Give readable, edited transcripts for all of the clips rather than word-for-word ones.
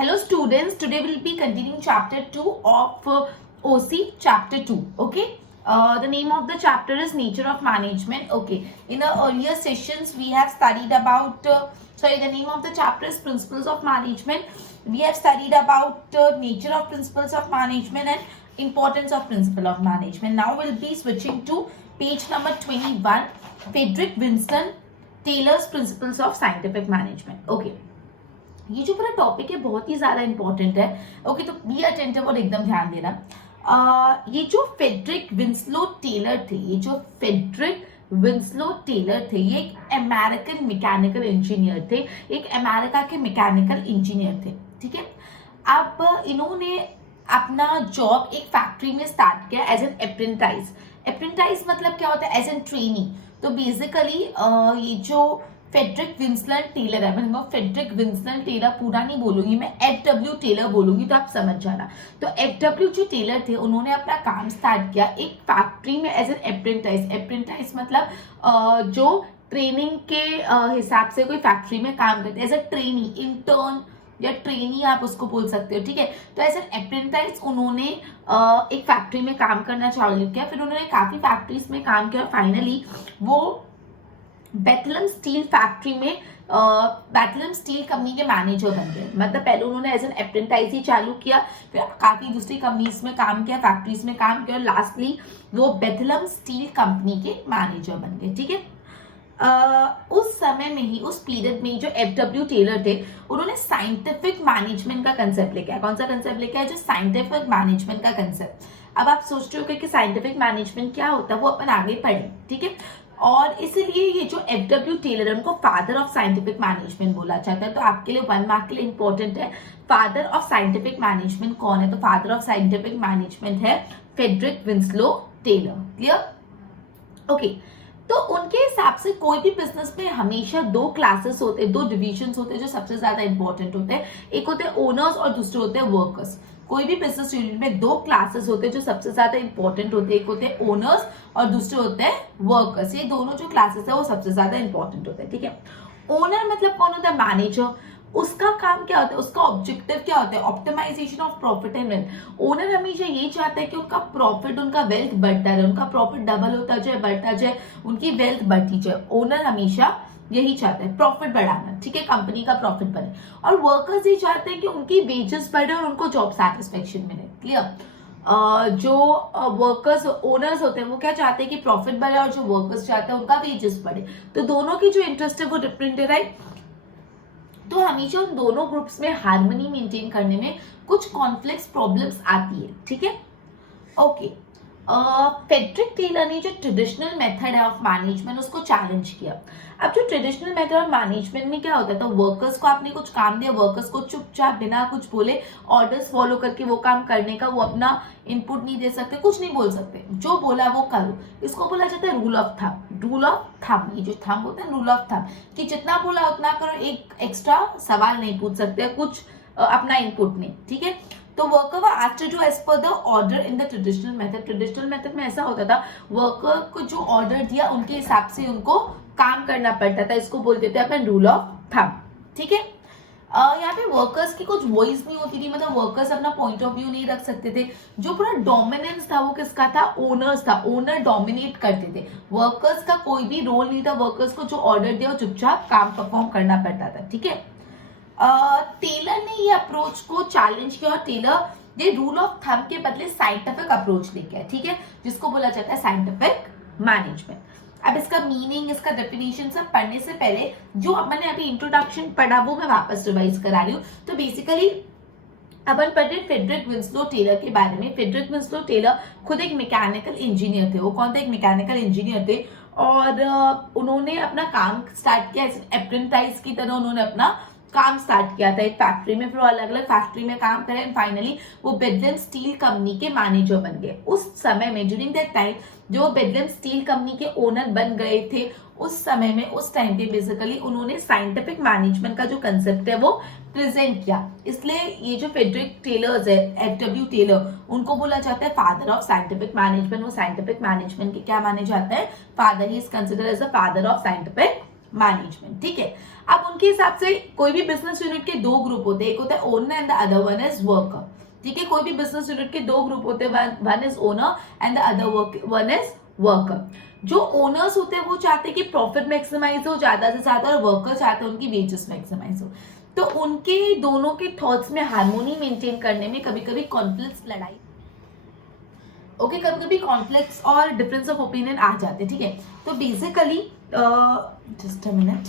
Hello students, today we'll be continuing chapter 2 of OC chapter 2. Okay, the name of the chapter is Nature of Management. Okay, in the earlier sessions we have studied about the name of the chapter is Principles of Management. We have studied about nature of principles of management and importance of principle of management. Now we'll be switching to page number 21, Frederick Winston Taylor's Principles of Scientific Management. Okay, ये जो पूरा topic है बहुत ही ज्यादा important है. Okay, तो be attentive और एकदम ध्यान देना. ये जो फेडरिक विंस्लो टेलर थे, ये एक अमेरिकन मैकेनिकल इंजीनियर थे, एक अमेरिका के मैकेनिकल इंजीनियर थे. ठीक है, अब इन्होंने अपना जॉब एक फैक्ट्री में स्टार्ट किया एज एन अप्रेंटाइज मतलब क्या होता है? As an trainee. तो बेसिकली ये जो फेडरिक विंस्टन टेलर है, मैं फेडरिक विंस्टन टेलर पूरा नहीं बोलूंगी, मैं FW टेलर बोलूंगी, तो आप समझ जाना. तो FW जो टेलर थे उन्होंने अपना काम स्टार्ट किया एक फैक्ट्री में एज एन अप्रेंटाइज मतलब जो ट्रेनिंग के हिसाब से कोई फैक्ट्री में काम करते हैं, एज ए ट्रेनी, इंटर्न या ट्रेनी आप उसको बोल सकते हो. ठीक है, तो एज एन अप्रेंटाइज उन्होंने एक फैक्ट्री में काम करना चालू किया. फिर उन्होंने काफी फैक्ट्रीज में काम किया. फाइनली वो बेथलम स्टील फैक्ट्री में बेथलम स्टील कंपनी के मैनेजर बन गए. मतलब पहले उन्होंने एज एन अप्रेंटाइज ही चालू किया, फिर काफी दूसरी कंपनीज में काम किया, फैक्ट्रीज में काम किया, और लास्टली वो बेथलम स्टील कंपनी के मैनेजर बन गए. ठीक है, उस समय में ही, उस पीरियड में ही जो FW टेलर थे उन्होंने साइंटिफिक मैनेजमेंट का कंसेप्ट लेके आया. कौन सा कंसेप्ट लेके आया? जो साइंटिफिक मैनेजमेंट का कंसेप्ट. अब आप सोच रहे हो कि साइंटिफिक मैनेजमेंट क्या होता है, वो अपन आगे पढ़े. ठीक है, और इसलिए ये जो FW टेलर है उनको फादर ऑफ साइंटिफिक मैनेजमेंट बोला जाता है. तो आपके लिए 1 मार्क के लिए इंपॉर्टेंट है, फादर ऑफ साइंटिफिक मैनेजमेंट कौन है? तो फादर ऑफ साइंटिफिक मैनेजमेंट है Frederick Winslow Taylor. Clear? Okay, तो उनके हिसाब से कोई भी बिजनेस में हमेशा 2 क्लासेस होते हैं, 2 डिविजन्स होते हैं जो सबसे ज्यादा इंपॉर्टेंट होते हैं. एक होते हैं ओनर्स और दूसरे होते हैं वर्कर्स. कोई भी बिजनेस यूनिट में 2 क्लासेस होते हैं जो सबसे ज्यादा इंपॉर्टेंट होते हैं. एक होते हैं ओनर्स और दूसरे होते हैं वर्कर्स. ये दोनों जो क्लासेस है वो सबसे ज्यादा इंपॉर्टेंट होते हैं. ठीक है, ओनर मतलब कौन होता है? मैनेजर. उसका काम क्या होता है? उसका ऑब्जेक्टिव क्या होता है? Optimisation of profit and wealth. Owner हमेशा यही चाहता है कि उनका प्रॉफिट, उनका वेल्थ बढ़ता रहे, उनका प्रॉफिट डबल होता जाए, बढ़ता जाए, उनकी वेल्थ बढ़ती जाए. ओनर हमेशा यही चाहते हैं, प्रॉफिट बढ़ाना. ठीक है, कंपनी का प्रॉफिट बढ़े. और वर्कर्स ये चाहते हैं कि उनकी वेजेस बढ़े और उनको जॉब सेटिस्फेक्शन मिले. क्लियर? जो वर्कर्स ओनर्स होते हैं वो क्या चाहते हैं कि प्रॉफिट बढ़े, और जो वर्कर्स चाहते हैं उनका वेजेस बढ़े. तो दोनों की जो इंटरेस्ट है वो डिफरेंट है, राइट? तो हमेशा उन दोनों ग्रुप्स में हार्मनी मेंटेन करने में कुछ कॉन्फ्लिक्ट्स, प्रॉब्लम्स आती है. ठीक है, ओके. फेडरिक टेलर ने जो ट्रेडिशनल मेथड है ऑफ मैनेजमेंट उसको चैलेंज किया. अब जो ट्रेडिशनल मेथड ऑफ मैनेजमेंट में क्या होता है? तो वर्कर्स को आपने कुछ काम दिया, वर्कर्स को चुपचाप बिना कुछ बोले ऑर्डर्स फॉलो करके वो काम करने का, वो अपना इनपुट नहीं दे सकते, कुछ नहीं बोल सकते, जो बोला वो करो. इसको बोला जाता है rule of thumb. Rule of thumb, ये जो थंब होता है रूल ऑफ थंब, कि जितना बोला उतना करो, एक एक्स्ट्रा सवाल नहीं पूछ सकते, कुछ अपना इनपुट नहीं. ठीक है, तो worker were asked to do as per the order in the traditional method. Traditional method में ऐसा होता था, वर्कर को जो ऑर्डर दिया उनके हिसाब से उनको काम करना पड़ता था. इसको बोल देते हैं अपन रूल ऑफ थंब. ठीक है, यहाँ पे वर्कर्स की कुछ वॉइस नहीं होती थी, मतलब वर्कर्स अपना पॉइंट ऑफ व्यू नहीं रख सकते थे. जो पूरा डोमिनेंस था वो किसका था? ओनर्स था. ओनर डोमिनेट करते थे, वर्कर्स का कोई भी रोल नहीं था. वर्कर्स को जो ऑर्डर दिया वो चुपचाप काम परफॉर्म करना पड़ता था. ठीक है, टेलर ने ये अप्रोच को चैलेंज किया, और टेलर ये रूल ऑफ थंब के बदले साइंटिफिक अप्रोच लेके आए. ठीक है, जिसको बोला जाता है साइंटिफिक मैनेजमेंट. अब इसका मीनिंग, इसका डेफिनेशन सब पढ़ने से पहले जो मैंने अभी इंट्रोडक्शन पढ़ा वो मैं वापस रिवाइज करा रही हूँ. तो बेसिकली अपन पढ़ रहे फेडरिक विंस्लो टेलर के बारे में. फेडरिक विंस्लो टेलर खुद एक मैकेनिकल इंजीनियर थे. वो कौन थे? एक मैकेनिकल इंजीनियर थे, और उन्होंने अपना काम स्टार्ट किया अप्रेंटाइज की तरह. उन्होंने अपना काम स्टार्ट किया था एक फैक्ट्री में, फिर अलग अलग फैक्ट्री में काम करे, एंड फाइनली वो बेथलेम स्टील कंपनी के मैनेजर बन गए. उस समय में, ड्यूरिंग दैट टाइम, जो बेथलेम स्टील कंपनी के ओनर बन गए थे, उस समय में, उस टाइम पे बेसिकली उन्होंने साइंटिफिक मैनेजमेंट का जो कंसेप्ट है वो प्रेजेंट किया. इसलिए ये जो फेडरिक टेलर्स है, FW टेलर, उनको बोला जाता है फादर ऑफ साइंटिफिक मैनेजमेंट. वो साइंटिफिक मैनेजमेंट के क्या माने जाते हैं? Father. He is considered as a father of scientific management, ठीक है। अब उनके हिसाब से कोई भी बिजनेस यूनिट के दो ग्रुप होते हैं, एक होता है owner and the other one is worker, ठीक है। कोई भी बिजनेस यूनिट के दो ग्रुप होते हैं, one is owner and the other one is worker. जो ओनर्स होते हैं वो चाहते हैं कि प्रॉफिट मैक्सिमाइज हो ज्यादा से ज्यादा, और वर्कर चाहते हैं उनकी वेजेस मैक्सिमाइज हो। तो उनके दोनों के थॉट्स में हार्मोनी मेंटेन करने में कभी कभी कॉन्फ्लिक्ट्स, लड़ाई, ओके, कभी कभी कॉन्फ्लिक्ट्स और डिफरेंस ऑफ ओपिनियन आ जाते हैं, ठीक है। तो बेसिकली जस्ट अ मिनट,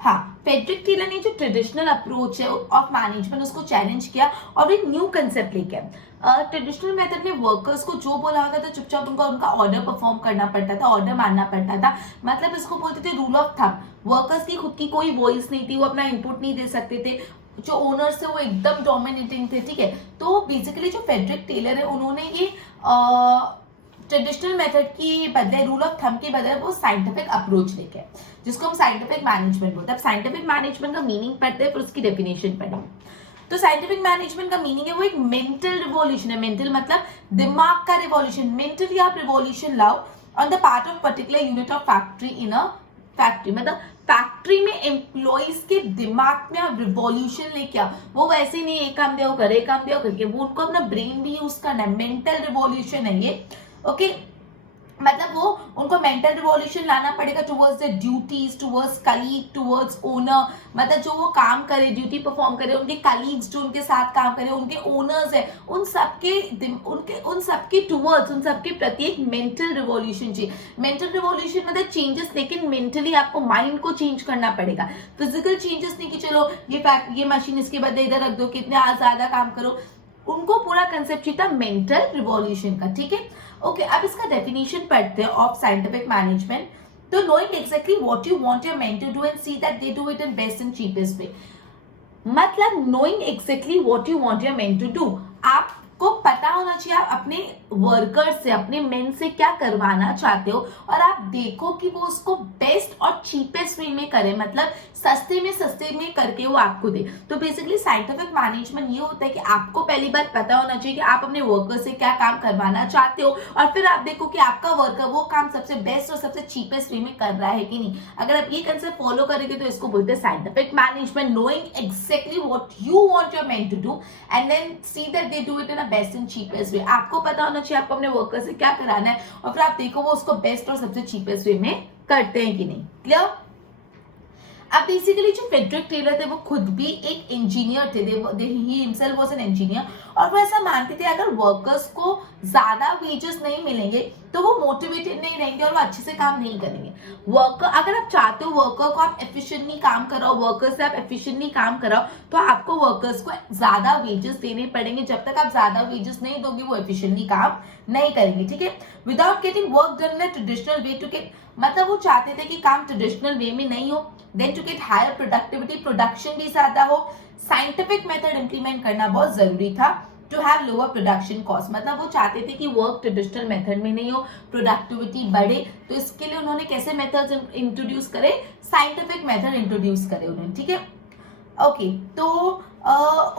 हाँ, फेडरिक टेलर ने जो ट्रेडिशनल अप्रोच है ऑफ मैनेजमेंट उसको चैलेंज किया और एक न्यू कंसेप्ट लेके आया। ट्रेडिशनल मेथड में वर्कर्स को जो बोला होता था चुपचाप उनका ऑर्डर परफॉर्म करना पड़ता था, ऑर्डर मानना पड़ता था। मतलब इसको बोलते थे रूल ऑफ थंब। वर्कर्स की खुद की कोई वॉइस नहीं थी, वो अपना इनपुट नहीं दे सकते थे। जो ओनर्स थे वो एकदम डोमिनेटिंग थे, ठीक है। तो बेसिकली जो फेडरिक टेलर है उन्होंने ये ट्रेडिशनल मेथड की बदले, रूल ऑफ थंब के बदले वो साइंटिफिक अप्रोच लेके, जिसको हम साइंटिफिक मैनेजमेंट बोलते हैं। अब साइंटिफिक मैनेजमेंट का मीनिंग पढ़ते हैं, फिर उसकी डेफिनेशन पढ़ेंगे। तो साइंटिफिक मैनेजमेंट का मीनिंग है वो एक मेंटल रिवॉल्यूशन है। मेंटल मतलब दिमाग का रिवॉल्यूशन। मेंटली आप रिवॉल्यूशन लाओ on the part of particular unit of factory in a factory, मतलब फैक्ट्री में एम्प्लॉइज के दिमाग में आप रिवॉल्यूशन लेके आओ। वो वैसे नहीं एक काम दिया करे, एक काम दिया करके, वो उनको अपना ब्रेन भी यूज करना है। मेंटल रिवॉल्यूशन है ये, ओके। मतलब वो उनको मेंटल रिवॉल्यूशन लाना पड़ेगा towards the duties, towards colleague, towards owner. मतलब जो वो काम करे, ड्यूटी परफॉर्म करे, उनके कलीग्स जो उनके साथ काम करे, उनके ओनर्स है, उन सबके टुवर्ड्स, उन सबके प्रति एक मेंटल रिवॉल्यूशन चाहिए। मेंटल रिवॉल्यूशन मतलब चेंजेस, लेकिन मेंटली आपको माइंड को चेंज करना पड़ेगा। फिजिकल चेंजेस नहीं कि चलो ये मशीन इसके बदले इधर रख दो, कितने ज्यादा काम करो। उनको पूरा कंसेप्ट चाहिए था मेंटल रिवॉल्यूशन का, ठीक है। ओके, अब इसका डेफिनेशन पढ़ते हैं ऑफ साइंटिफिक मैनेजमेंट। तो knowing exactly what you want your men to do and see that they do it in best and cheapest way. मतलब knowing exactly what you want your men to do, आपको पता होना चाहिए आप अपने worker से, अपने मेन से क्या करवाना चाहते हो, और आप देखो कि वो उसको बेस्ट और चीपेस्ट वे में करे, मतलब सस्ते में करके वो आपको दे। तो बेसिकली साइंटिफिक मैनेजमेंट ये होता है कि आपको पहली बात पता होना चाहिए कि आप अपने वर्कर से क्या काम करवाना चाहते हो, और फिर आप देखो कि आपका वर्कर वो काम सबसे बेस्ट और सबसे चीपेस्ट वे में कर रहा है कि नहीं। अगर आप ये कंसेप्ट फॉलो करेंगे तो इसको बोलते हैं scientific management. Knowing exactly what you want your men to do and then see that they do it in a best and cheapest way. आपको पता होना चाहिए आपको अपने वर्कर से क्या कराना है, और फिर आप देखो वो उसको बेस्ट और सबसे चीपेस्ट वे में करते हैं कि नहीं। क्लियर? अब बेसिकली जो फेडरिक टेलर थे वो खुद भी एक इंजीनियर थे, he himself was an engineer, और वो ऐसा मानते थे अगर वर्कर्स को ज्यादा वेजेस नहीं मिलेंगे तो वो मोटिवेटेड नहीं रहेंगे और वो अच्छे से काम नहीं करेंगे। वर्कर, अगर आप चाहते हो वर्कर को आप एफिशिएंटली काम कराओ, वर्कर से आप एफिशिएंटली काम कराओ, तो आपको वर्कर्स को ज्यादा वेजेस देने पड़ेंगे। जब तक आप ज्यादा वेजेस नहीं दोगे वो एफिशिएंटली काम नहीं करेंगे, ठीक है। Without getting work done in a traditional way to get, मतलब वो चाहते थे कि काम ट्रेडिशनल वे में नहीं हो, then to get higher productivity, production भी ज्यादा हो, साइंटिफिक मेथड इंप्लीमेंट करना बहुत जरूरी था, to have lower production cost. मतलब वो चाहते थे कि वर्क ट्रेडिशनल मेथड में नहीं हो, प्रोडक्टिविटी बढ़े, तो इसके लिए उन्होंने कैसे मेथड्स इंट्रोड्यूस करे, साइंटिफिक मेथड इंट्रोड्यूस करे उन्होंने, ठीक है। ओके, तो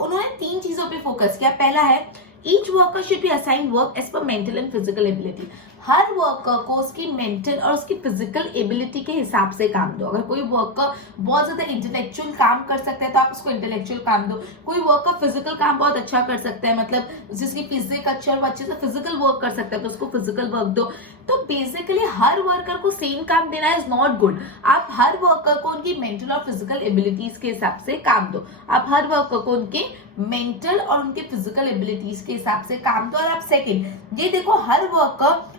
उन्होंने तीन चीजों पे फोकस किया। पहला है each worker should be assigned work as per mental and physical ability. हर वर्कर को उसकी मेंटल और उसकी फिजिकल एबिलिटी के हिसाब से काम दो। अगर कोई वर्कर बहुत ज्यादा इंटेलेक्चुअल काम कर सकता है तो आप उसको इंटेलेक्चुअल काम दो। कोई वर्कर फिजिकल काम बहुत अच्छा कर सकता है, मतलब जिसकी फिजिक अच्छी और वो अच्छे से फिजिकल वर्क कर सकता है तो उसको फिजिकल वर्क दो। तो बेसिकली हर वर्कर को सेम काम देना इज नॉट गुड। आप हर वर्कर को उनकी मेंटल और फिजिकल एबिलिटीज के हिसाब से काम दो। आप हर वर्कर को उनके मेंटल और उनके फिजिकल एबिलिटीज के हिसाब से काम दो। और आप सेकंड ये देखो हर वर्कर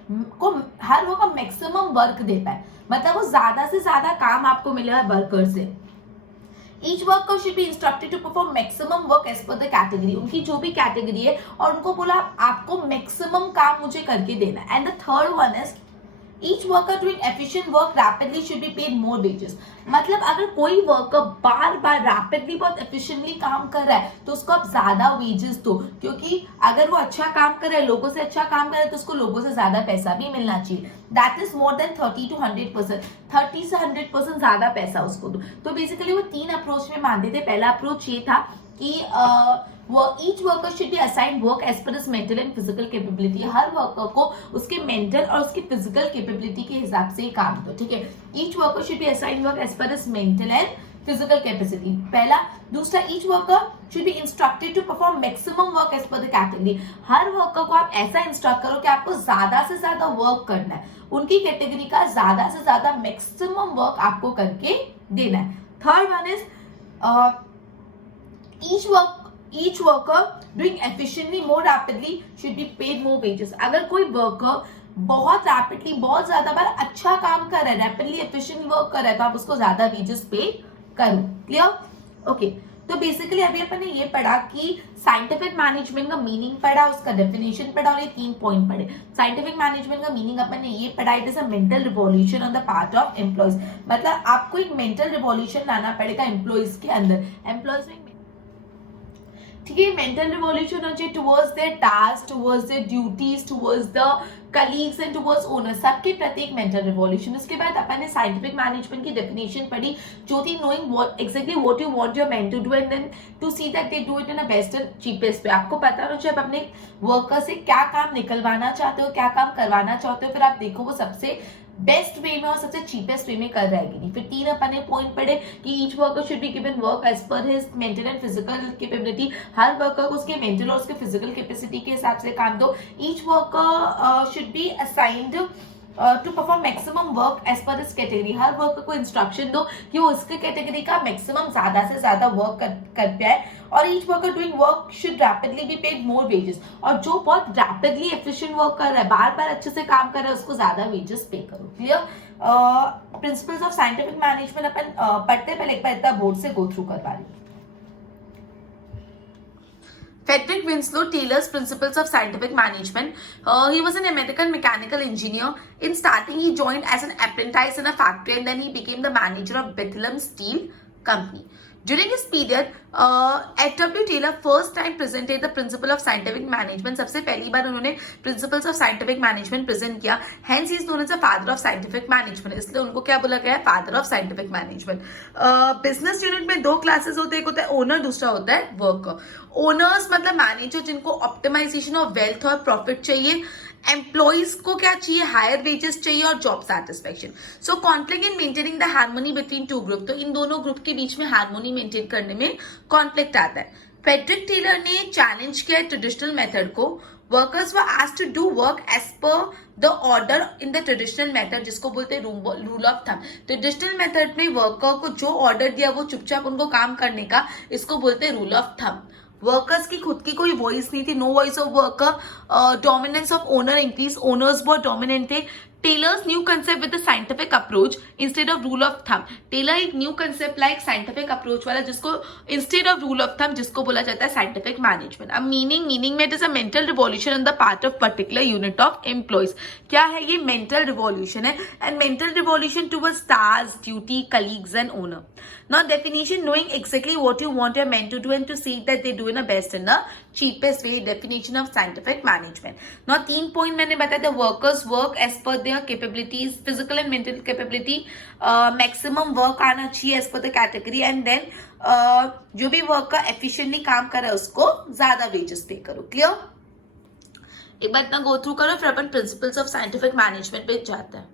मैक्सिमम वर्क दे पाए, मतलब वो ज्यादा से ज्यादा काम आपको मिलेगा वर्कर से। Each worker should be instructed to perform maximum work as per the category। उनकी जो भी कैटेगरी है और उनको बोला आपको मैक्सिमम काम मुझे करके देना। And the third one is each worker doing efficient work rapidly should be paid more wages। मतलब अगर कोई वर्कर बार बार रैपिडली बहुत एफिशिएंटली काम कर रहा है तो उसको आप ज्यादा वेजेस दो, क्योंकि अगर वो अच्छा काम कर रहा है, लोगों से अच्छा काम कर रहा है, तो उसको लोगों से ज्यादा पैसा भी मिलना चाहिए। That is more than 30 to 100%, 30 से 100% ज्यादा पैसा उसको दो। तो बेसिकली वो तीन अप्रोच में मानते थे। पहला अप्रोच ये था कि each worker should be assigned work as per his mental and physical capability. हर वर्कर को उसके मेंटल और उसकी फिजिकल कैपेबिलिटी के हिसाब से काम दो, ठीक है। Each worker should be assigned work as per his mental and physical capacity, पहला। दूसरा, each worker should be instructed to perform maximum work as per the category. हर वर्कर को आप ऐसा इंस्ट्रक्ट करो कि आपको ज्यादा से ज्यादा वर्क करना है, उनकी कैटेगरी का ज्यादा से ज्यादा मैक्सिमम वर्क आपको करके देना है। Third one is each worker doing efficiently more rapidly should be paid more wages। अगर कोई वर्कर बहुत रैपिडली बहुत ज्यादा बार अच्छा काम कर रहा है, रैपिडली एफिशिएंट वर्क कर रहा है, तो आप उसको ज्यादा वेजेस पे करो। क्लियर? ओके, तो बेसिकली अभी अपन ने ये पढ़ा कि साइंटिफिक मैनेजमेंट का मीनिंग पढ़ा, उसका डेफिनेशन पढ़ा और ये 3 पॉइंट पढ़े। साइंटिफिक मैनेजमेंट का मीनिंग अपन ने ये पढ़ा, it is a mental revolution on the part of employees. मतलब आपको एक मेंटल रिवॉल्यूशन लाना पड़ेगा एम्प्लॉयज के अंदर, एम्प्लॉयज में, ठीक है। मेंटल रिवॉल्यूशन हो चाहिए towards their task, towards their duties, towards the colleagues and towards owner, सबके प्रति एक मेंटल रिवॉल्यूशन। उसके बाद अपन ने साइंटिफिक मैनेजमेंट की डेफिनेशन पढ़ी, जो थी knowing what exactly what you want your man to do and then to see that they do it in a best and cheapest way. आपको पता होना चाहिए आप अपने वर्कर से क्या काम निकलवाना चाहते हो, क्या काम करवाना चाहते हो, फिर आप देखो वो सबसे बेस्ट वे में और सबसे चीपेस्ट वे में कर रहा है कि नहीं। फिर 3 अपन ने पॉइंट पढ़े कि each worker should be given work as per his mental and physical capability. हर वर्कर को उसके मेंटल और उसके फिजिकल कैपेसिटी के हिसाब से काम दो। Each worker should be assigned to perform maximum work as per his category. हर वर्कर को इंस्ट्रक्शन दो कि वो उसके कैटेगरी का मैक्सिमम ज्यादा से ज्यादा वर्क कर पाए। और each worker doing work should rapidly be paid more wages. और जो बहुत रैपिडली एफिशिएंट वर्क कर रहा है, बार बार अच्छे से काम कर रहा है, उसको ज्यादा वेजेस पे करो। Clear? Principles of scientific management अपन पढ़ते पहले एक बार इतना बोर्ड से गो थ्रू करवा रही हूँ। Frederick Winslow Taylor's Principles of Scientific Management. He was an American mechanical engineer. In starting, he joined as an apprentice in a factory and then he became the manager of Bethlehem Steel Company. During his period, F.W. Taylor first time presented the principle of scientific management. सबसे पहली बार उन्होंने principles of scientific management present किया. Hence, he is known as the father of scientific management. इसलिए उनको क्या बोला गया है? Father of scientific management. Business unit में 2 classes होते हैं, एक होता है owner, दूसरा होता है worker. Owners मतलब मैनेजर जिनको ऑप्टिमाइजेशन ऑफ वेल्थ और प्रॉफिट चाहिए। एम्प्लॉइज को क्या चाहिए? हायर वेजेस चाहिए और job satisfaction. So conflict in maintaining the harmony between 2 group, तो इन दोनों ग्रुप के बीच में हार्मोनी मेंटेन करने में कॉन्फ्लिक्ट आता है। फ्रेडरिक टेलर ने चैलेंज किया ट्रेडिशनल मेथड को। Workers were asked to do work as per the order in the traditional method, जिसको बोलते हैं rule of thumb. Traditional method में वर्कर को जो ऑर्डर दिया वो चुपचाप उनको काम करने का, इसको बोलते हैं रूल ऑफ थंब। वर्कर्स की खुद की कोई वॉइस नहीं थी, no voice of worker. Dominance of owner increase, owners बहुत डोमिनेंट थे। Taylor's new concept with the scientific approach instead of rule of thumb. Taylor एक new concept like scientific approach वाला, जिसको instead of rule of thumb, जिसको बोला जाता है scientific management. अब मीनिंग में it is a mental revolution on the part of particular unit of employees. क्या है ये? मेंटल रिवॉल्यूशन है, and mental revolution towards task, duty, colleagues and owner. Now definition, knowing exactly what you want your men to do and to see that they do in the best in the cheapest way. Definition of scientific management. Now 3 point मैंने बताया था, workers work as per their capabilities, physical and mental capability, maximum work आना चाहिए as per the category, and then जो भी worker efficiently काम कर रहा है उसको ज्यादा wages पे करो। Clear? एक बार इतना go through करो, फिर अपन principles of scientific management पे जाते हैं।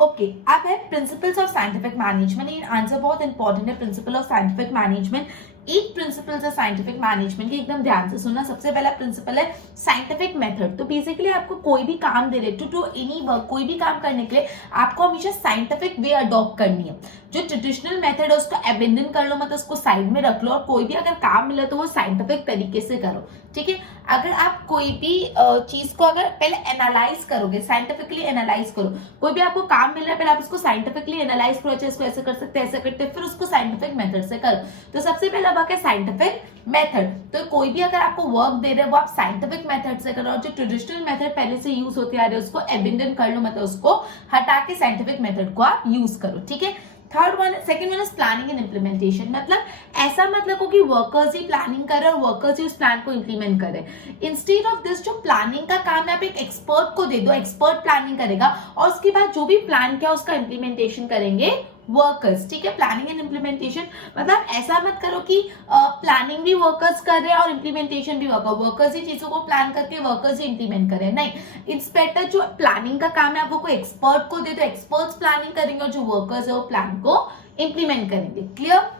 ओके, अब है प्रिंसिपल्स ऑफ साइंटिफिक मैनेजमेंट। ये आंसर बहुत इंपॉर्टेंट है, principle of scientific management. 8 principles है साइंटिफिक मैनेजमेंट के, एकदम ध्यान से सुनना। सबसे पहला प्रिंसिपल है साइंटिफिक मेथड। तो बेसिकली आपको कोई भी काम दे रहे टू डू एनी वर्क, कोई भी काम करने के लिए आपको हमेशा साइंटिफिक वे अडॉप्ट करनी है। जो ट्रेडिशनल मेथड है उसको अबेंडन कर लो, मतलब उसको साइड में रख लो, और कोई भी अगर काम मिले तो वो साइंटिफिक तरीके से करो। ठीक है? अगर आप कोई भी चीज को अगर पहले एनालाइज करोगे, साइंटिफिकली एनालाइज करो, कोई भी आपको काम मिल रहा है, पहले आप उसको साइंटिफिकली एनालाइज करो, अच्छा इसको ऐसे कर सकते हैं, ऐसे करते हैं, फिर उसको साइंटिफिक मेथड से करो। तो सबसे पहला वर्क है साइंटिफिक मेथड। तो कोई भी अगर आपको वर्क दे रहे हैं वो आप साइंटिफिक मेथड से करो, और जो ट्रेडिशनल मेथड पहले से यूज होते आ रहे हैं उसको एबेंडन कर लो, मतलब उसको हटा के साइंटिफिक मेथड को आप यूज करो। ठीक है? Second one is planning and implementation. मतलब ऐसा मत लगो कि वर्कर्स ही प्लानिंग कर रहे और वर्कर्स ही उस प्लान को इम्प्लीमेंट करे। इंस्टेड ऑफ दिस जो प्लानिंग का काम है आप एक एक्सपर्ट को दे दो, एक्सपर्ट प्लानिंग करेगा और उसके बाद जो भी प्लान किया उसका इम्प्लीमेंटेशन करेंगे वर्कर्स। ठीक है, प्लानिंग एंड इम्प्लीमेंटेशन मतलब ऐसा मत करो कि प्लानिंग भी वर्कर्स कर रहे हैं और इम्प्लीमेंटेशन भी वर्कर्स ही चीजों को प्लान करके वर्कर्स ही इम्प्लीमेंट कर रहे हैं। नहीं, इट्स बेटर जो प्लानिंग का काम है आप वो कोई एक्सपर्ट को दे दो, एक्सपर्ट्स प्लानिंग करेंगे और जो वर्कर्स है वो प्लान को इम्प्लीमेंट करेंगे। Clear?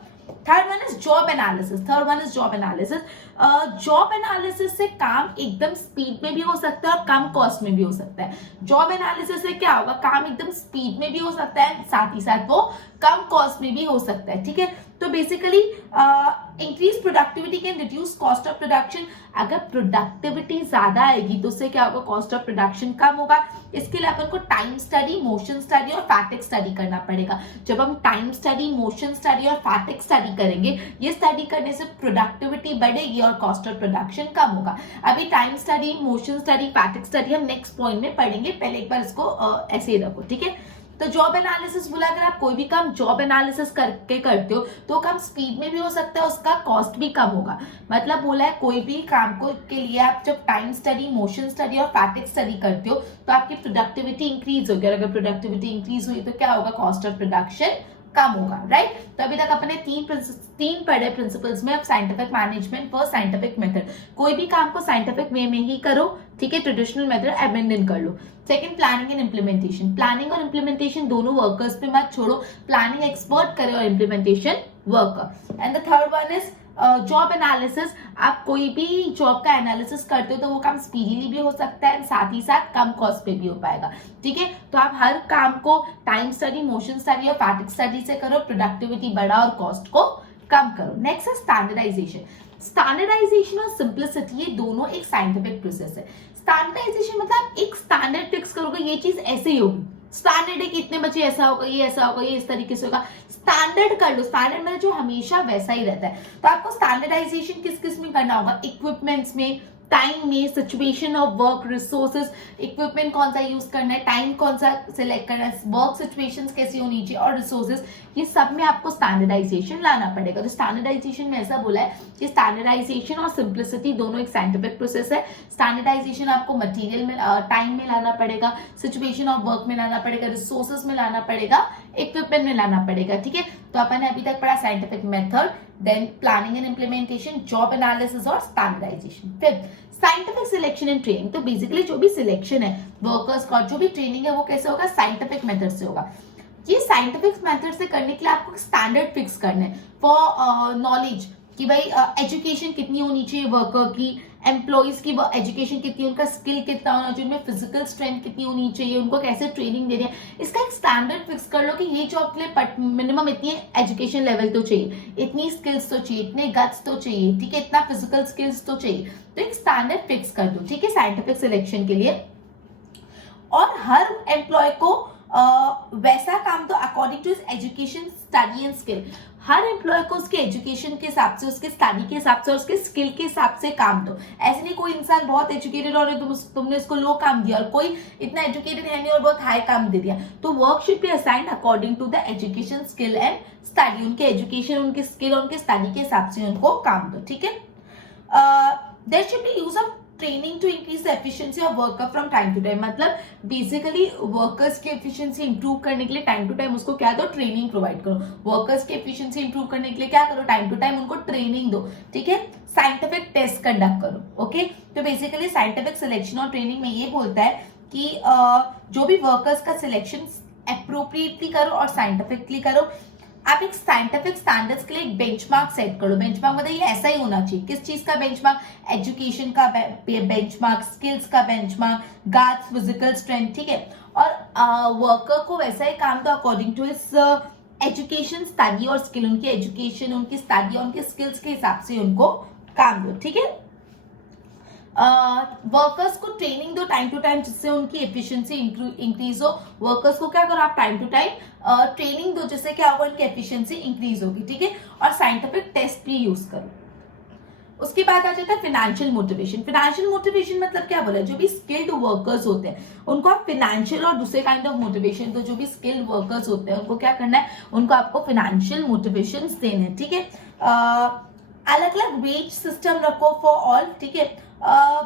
Third one is job analysis. Job analysis से काम एकदम स्पीड में भी हो सकता है और कम कॉस्ट में भी हो सकता है। जॉब एनालिसिस से क्या होगा, काम एकदम स्पीड में भी हो सकता है, साथ ही साथ वो कम कॉस्ट में भी हो सकता है। ठीक है, तो basically increase productivity can reduce cost of production. अगर प्रोडक्टिविटी ज्यादा आएगी तो उससे क्या होगा, कॉस्ट ऑफ प्रोडक्शन कम होगा। इसके लिए अपन को टाइम स्टडी, मोशन स्टडी और फैटिक स्टडी करना पड़ेगा। जब हम टाइम स्टडी, मोशन स्टडी और फैटिक स्टडी करेंगे, ये स्टडी करने से प्रोडक्टिविटी बढ़ेगी और कॉस्ट ऑफ प्रोडक्शन कम होगा। अभी time study, motion study, फैटिक study हम नेक्स्ट पॉइंट में पढ़ेंगे, पहले एक बार इसको ऐसे ही रखो। ठीक है, तो जॉब एनालिसिस बोला, अगर आप कोई भी काम जॉब एनालिसिस करके करते हो तो काम स्पीड में भी हो सकता है, उसका कॉस्ट भी कम होगा। मतलब बोला है कोई भी काम को के लिए आप जब टाइम स्टडी, मोशन स्टडी और फैटिक स्टडी करते हो तो आपकी प्रोडक्टिविटी इंक्रीज होगी और अगर प्रोडक्टिविटी इंक्रीज हुई तो क्या होगा, कॉस्ट ऑफ प्रोडक्शन कम होगा। राइट? तो अभी तक अपने तीन पढ़े प्रिंसिपल्स में। अब scientific management for scientific method, कोई भी काम को साइंटिफिक वे में ही करो। ठीक है, ट्रेडिशनल मेथड अबेंडन कर लो। Second, planning and implementation. Planning और इम्प्लीमेंटेशन दोनों वर्कर्स पे मत छोड़ो, प्लानिंग एक्सपर्ट करे और implementation worker. And the third one is job analysis. आप कोई भी जॉब का एनालिसिस करते हो तो वो काम स्पीडीली भी हो सकता है, साथ ही साथ कम कॉस्ट पे भी हो पाएगा। ठीक है, तो आप हर काम को टाइम स्टडी, मोशन स्टडी और फैटिक स्टडी से करो, प्रोडक्टिविटी बढ़ाओ और कॉस्ट को कम करो। नेक्स्ट है स्टैंडर्डाइजेशन। स्टैंडर्डाइजेशन और सिंप्लिसिटी, ये दोनों एक साइंटिफिक प्रोसेस है। स्टैंडर्डाइजेशन मतलब एक स्टैंडर्ड फिक्स करोगे, ये चीज ऐसे ही होगी। स्टैंडर्ड है कि इतने बचे ऐसा होगा, ये ऐसा होगा, ये इस तरीके से होगा। स्टैंडर्ड कर लो, स्टैंडर्ड मतलब जो हमेशा वैसा ही रहता है। तो आपको स्टैंडर्डाइजेशन किस किस में करना होगा, इक्विपमेंट्स में, टाइम में, situation of work, resources, equipment कौन सा यूज करना है, टाइम कौन सा सिलेक्ट करना है, वर्क सिचुएशंस कैसी होनी चाहिए और रिसोर्सेज, ये सब में आपको स्टैंडर्डाइजेशन लाना पड़ेगा। तो स्टैंडर्डाइजेशन में ऐसा बोला है कि स्टैंडर्डाइजेशन और सिंप्लिसिटी दोनों एक साइंटिफिक प्रोसेस है। स्टैंडर्डाइजेशन आपको मटेरियल में, टाइम में लाना पड़ेगा, सिचुएशन ऑफ वर्क में लाना पड़ेगा, रिसोर्सेज में लाना पड़ेगा, इक्विपमेंट में लाना पड़ेगा। ठीक है, तो अपन ने अभी तक पढ़ा scientific method, then planning and implementation, job analysis और स्टैंडर्डाइजेशन। फिर साइंटिफिक सिलेक्शन एंड ट्रेनिंग। तो बेसिकली जो भी सिलेक्शन है वर्कर्स का, जो भी ट्रेनिंग है वो कैसे होगा, साइंटिफिक मेथड से होगा। ये साइंटिफिक मेथड से करने के लिए आपको स्टैंडर्ड फिक्स करना है फॉर नॉलेज, कि भाई एजुकेशन कितनी होनी चाहिए वर्कर की, एम्प्लॉइज की एजुकेशन कितनी, उनका स्किल कितना होना चाहिए, उनमें फिजिकल स्ट्रेंथ कितनी होनी चाहिए, उनको कैसे ट्रेनिंग देनी है, इसका एक स्टैंडर्ड फिक्स कर लो कि ये जॉब के लिए मिनिमम इतनी एजुकेशन लेवल तो चाहिए, इतनी स्किल्स तो चाहिए, इतने गट्स तो चाहिए, ठीक है, इतना फिजिकल स्किल्स तो चाहिए। तो एक स्टैंडर्ड फिक्स कर दो, ठीक है, साइंटिफिक सिलेक्शन के लिए। और हर एम्प्लॉय को वैसा काम तो according to education, study and skill, हर एम्प्लॉय को उसके एजुकेशन के हिसाब से, उसके स्टडी के हिसाब से और उसके स्किल के हिसाब से काम दो। ऐसे नहीं कोई इंसान बहुत एजुकेटेड और तुमने उसको लो काम दिया और कोई इतना एजुकेटेड है नहीं और बहुत हाई काम दे दिया। तो work should be assigned according to the education, skill and study. उनके एजुकेशन, उनके स्किल और उनके स्टडी के हिसाब से उनको काम दो, ठीक है। There should be use of training to increase the efficiency of worker from time to time. मतलब बेसिकली वर्कर्स की एफिशिएंसी इंप्रूव करने के लिए टाइम टू टाइम उसको क्या दो, ट्रेनिंग प्रोवाइड करो। वर्कर्स की एफिशिएंसी इंप्रूव करने के लिए क्या करो, टाइम टू टाइम उनको ट्रेनिंग दो, ठीक है। साइंटिफिक टेस्ट कंडक्ट करो, ओके। तो बेसिकली साइंटिफिक सिलेक्शन और ट्रेनिंग में ये बोलता है कि जो भी वर्कर्स का सिलेक्शन अप्रोप्रिएटली करो और साइंटिफिकली करो। आप एक साइंटिफिक स्टैंडर्ड्स के लिए एक बेंचमार्क सेट करो। बेंचमार्क मतलब ये ऐसा ही होना चाहिए। किस चीज का बेंचमार्क, एजुकेशन का बेंचमार्क, स्किल्स का बेंचमार्क, गार्ड्स, फिजिकल स्ट्रेंथ, ठीक है। और वर्कर को वैसा ही काम दो according to his education, study और स्किल। उनकी एजुकेशन, उनकी स्टडी और उनके स्किल्स के हिसाब से उनको काम दो, ठीक है। वर्कर्स को ट्रेनिंग दो टाइम टू टाइम, जिससे उनकी एफिशिएंसी इंक्रीज हो। वर्कर्स को क्या करो, आप टाइम टू टाइम ट्रेनिंग दो, जिससे क्या होगा, उनकी एफिशिएंसी इंक्रीज होगी, ठीक है। और साइंटिफिक टेस्ट भी यूज करो। उसके बाद आ जाता है फाइनेंशियल मोटिवेशन। फाइनेंशियल मोटिवेशन मतलब क्या बोला, जो भी स्किल्ड वर्कर्स होते हैं उनको आप फाइनेंशियल और दूसरे काइंड ऑफ मोटिवेशन, तो जो भी स्किल्ड वर्कर्स होते हैं उनको क्या करना है, उनको आपको फाइनेंशियल मोटिवेशन देने हैं, ठीक है। अलग अलग वेज सिस्टम रखो फॉर ऑल, ठीक है।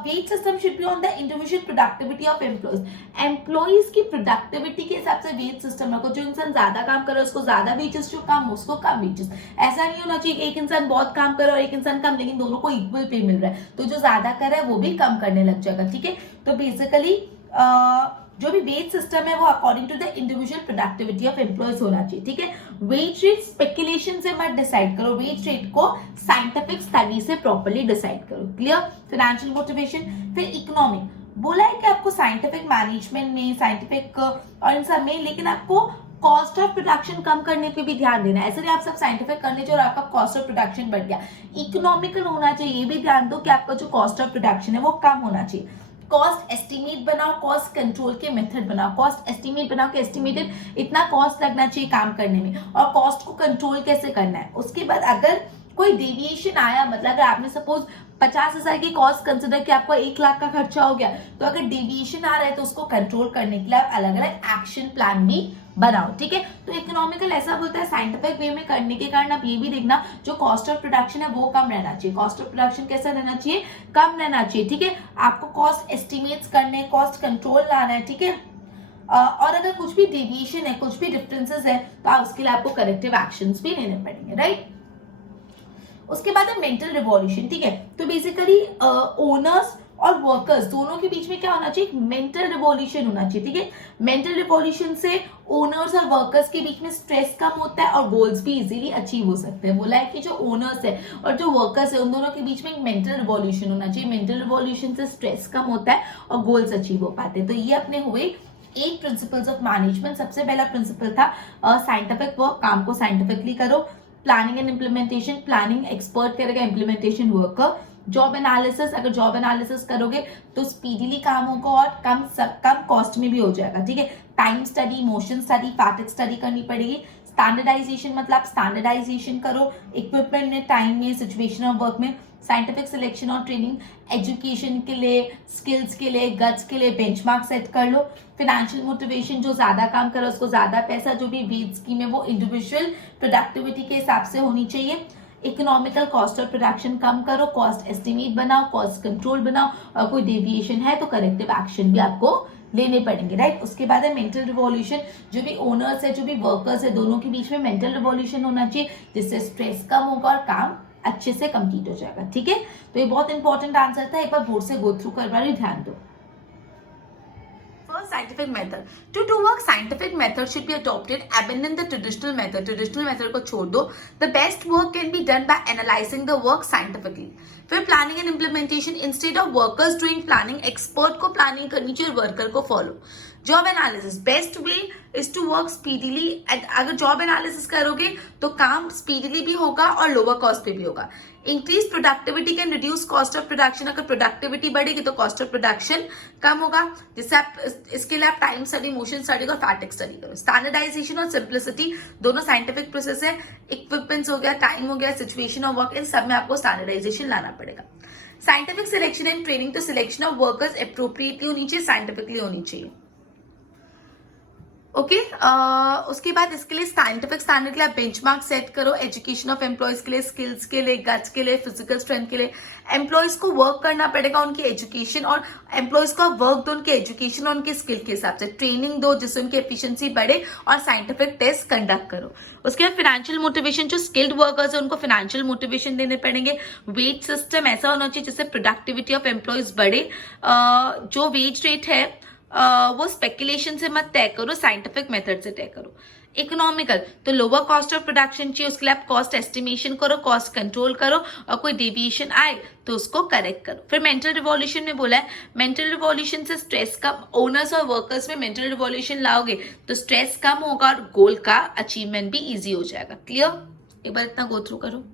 Wage system should be on the individual productivity of employees. Employees की प्रोडक्टिविटी के हिसाब से वेज सिस्टम रखो। जो इंसान ज्यादा काम करे उसको ज्यादा वेजेस, जो कम उसको कम वेजेस। ऐसा नहीं होना चाहिए एक इंसान बहुत काम करे और एक इंसान कम, लेकिन दोनों को इक्वल पे मिल रहा है, तो जो ज्यादा कर रहा है वो भी कम करने लग जाएगा, ठीक है। तो बेसिकली जो भी वेज सिस्टम है वो according to the individual productivity of employees होना चाहिए, ठीक है। वेज रेट स्पेकुलेशन से मत डिसाइड करो, वेज रेट को साइंटिफिक स्टडी से प्रॉपर्ली डिसाइड करो। क्लियर। Financial motivation. फिर इकोनॉमिक, बोला है कि आपको साइंटिफिक मैनेजमेंट में, साइंटिफिक और इन सब में, लेकिन आपको कॉस्ट ऑफ प्रोडक्शन कम करने पे भी ध्यान देना है। ऐसे नहीं आप सब साइंटिफिक करने चाहिए और आपका कॉस्ट ऑफ प्रोडक्शन बढ़ गया। इकोनॉमिकल होना चाहिए, ये भी ध्यान दो कि आपका जो कॉस्ट ऑफ प्रोडक्शन है वो कम होना चाहिए। कॉस्ट एस्टिमेट बनाओ, कॉस्ट कंट्रोल के मेथड बनाओ। कॉस्ट एस्टिमेट बनाओ कि एस्टिमेटेड इतना कॉस्ट लगना चाहिए काम करने में, और कॉस्ट को कंट्रोल कैसे करना है। उसके बाद अगर कोई डेविएशन आया, मतलब अगर आपने सपोज 50,000 की कॉस्ट कंसिडर कि आपको 1 लाख का खर्चा हो गया, तो अगर डेविएशन आ रहा है तो उसको कंट्रोल करने के लिए आप अलग अलग एक्शन प्लान भी बनाओ, ठीक है। तो इकोनॉमिकल ऐसा बोलता है साइंटिफिक वे में करने के कारण आप ये भी देखना जो कॉस्ट ऑफ प्रोडक्शन है वो कम रहना चाहिए। कॉस्ट ऑफ प्रोडक्शन कैसा रहना चाहिए, कम रहना चाहिए, ठीक है। आपको कॉस्ट एस्टिमेट्स करने, कॉस्ट कंट्रोल लाना है, ठीक है। और अगर कुछ भी डेविएशन है, कुछ भी डिफरेंसेस है, तो उसके लिए आपको करेक्टिव एक्शंस भी लेने पड़ेंगे, राइट। उसके बाद है मेंटल रिवॉल्यूशन, ठीक है। तो बेसिकली ओनर्स और वर्कर्स दोनों के बीच में क्या होना चाहिए, मेंटल रिवॉल्यूशन होना चाहिए, ठीक है। मेंटल रिवॉल्यूशन से ओनर्स और वर्कर्स के बीच में स्ट्रेस कम होता है और गोल्स भी इजीली अचीव हो सकते हैं। बोला है कि जो ओनर्स है और जो वर्कर्स है उन दोनों के बीच में एक मेंटल रिवॉल्यूशन होना चाहिए। मेंटल रिवॉल्यूशन से स्ट्रेस कम होता है और गोल्स अचीव हो पाते हैं। तो ये अपने हुए 8 प्रिंसिपल्स ऑफ मैनेजमेंट। सबसे पहला प्रिंसिपल था साइंटिफिक वर्क, काम को साइंटिफिकली करो। Planning and implementation, planning expert करेगा, इम्प्लीमेंटेशन वर्कर। जॉब एनालिसिस, अगर जॉब एनालिसिस करोगे तो स्पीडीली काम होगा और कम कॉस्ट में भी हो जाएगा, ठीक है। Time study, motion study, fatigue study करनी पड़ेगी। स्टैंडर्डाइजेशन मतलब आप स्टैंडर्डाइजेशन करो इक्विपमेंट में, टाइम में, सिचुएशन ऑफ वर्क में। साइंटिफिक सिलेक्शन और ट्रेनिंग, एजुकेशन के लिए, स्किल्स के लिए, गट्स के लिए बेंचमार्क सेट कर लो। फाइनेंशियल मोटिवेशन, जो ज्यादा काम करे उसको ज्यादा पैसा, जो भी वेज स्कीम है वो इंडिविजुअल प्रोडक्टिविटी के हिसाब से होनी चाहिए। इकोनॉमिकल, कॉस्ट ऑफ प्रोडक्शन कम करो, कॉस्ट एस्टिमेट बनाओ, कॉस्ट कंट्रोल बनाओ, और कोई डेविएशन है तो करेक्टिव एक्शन भी आपको लेने पड़ेंगे, राइट। उसके बाद है मेंटल रिवॉल्यूशन, जो भी ओनर्स है जो भी वर्कर्स है दोनों के बीच में मेंटल रिवॉल्यूशन होना चाहिए, जिससे स्ट्रेस कम होगा और काम अच्छे से कंप्लीट हो जाएगा, ठीक है। तो ये बहुत इंपॉर्टेंट आंसर था, एक बार बोर्ड से गो थ्रू करवा रही, ध्यान दो। First, scientific method. To work, scientific method should be adopted. Abandon the traditional method. Traditional method को छोड़ दो. The best work can be done by analyzing the work scientifically. फिर planning and implementation. Instead of workers doing planning, expert को planning करनी चाहिए, worker को follow. Job analysis, best way is to work speedily. अगर job analysis करोगे तो काम speedily भी होगा और लोअर कॉस्ट पे भी होगा। Increase productivity can reduce cost of production. अगर प्रोडक्टिविटी बढ़ेगी तो कॉस्ट ऑफ प्रोडक्शन कम होगा, जिससे आप इसके लिए आप टाइम स्टडी, मोशन स्टडी और फैटिग स्टडी करो। स्टैंडर्डाइजेशन और सिंप्लिसिटी दोनों साइंटिफिक प्रोसेस है। इक्विपमेंट्स हो गया, टाइम हो गया, सिचुएशन ऑफ वर्क, इन सब में आपको स्टैंडर्डाइजेशन लाना पड़ेगा। साइंटिफिक सिलेक्शन एंड ट्रेनिंग, तो सिलेक्शन ऑफ वर्कर्स अप्रोप्रिएटली होनी चाहिए, साइंटिफिकली होनी चाहिए, ओके। उसके बाद इसके लिए साइंटिफिक स्टैंडर्ड के लिए आप बेंचमार्क सेट करो। एजुकेशन ऑफ एम्प्लॉयज के लिए, स्किल्स के लिए, गट्स के लिए, फिजिकल स्ट्रेंथ के लिए। एम्प्लॉयज को वर्क करना पड़ेगा उनकी एजुकेशन, और एम्प्लॉयज को वर्क दो उनके एजुकेशन और उनके स्किल के हिसाब से। ट्रेनिंग दो जिससे उनकी एफिशिएंसी बढ़े, और साइंटिफिक टेस्ट कंडक्ट करो। उसके बाद फाइनेंशियल मोटिवेशन, जो स्किल्ड वर्कर्स है उनको फाइनेंशियल मोटिवेशन देने पड़ेंगे। वेज सिस्टम ऐसा होना चाहिए जिससे प्रोडक्टिविटी ऑफ एम्प्लॉयज बढ़े। जो वेज रेट है वो स्पेकुलेशन से मत तय करो, साइंटिफिक मेथड से तय करो। इकोनॉमिकल, तो लोअर कॉस्ट ऑफ प्रोडक्शन चाहिए, उसके लिए आप कॉस्ट एस्टिमेशन करो, कॉस्ट कंट्रोल करो, और कोई डेविएशन आए तो उसको करेक्ट करो। फिर मेंटल रिवॉल्यूशन में बोला है, मेंटल रिवॉल्यूशन से स्ट्रेस कम, ओनर्स और वर्कर्स में मेंटल रिवॉल्यूशन लाओगे तो स्ट्रेस कम होगा और गोल का अचीवमेंट भी इजी हो जाएगा। क्लियर, एक बार इतना गो थ्रू करो।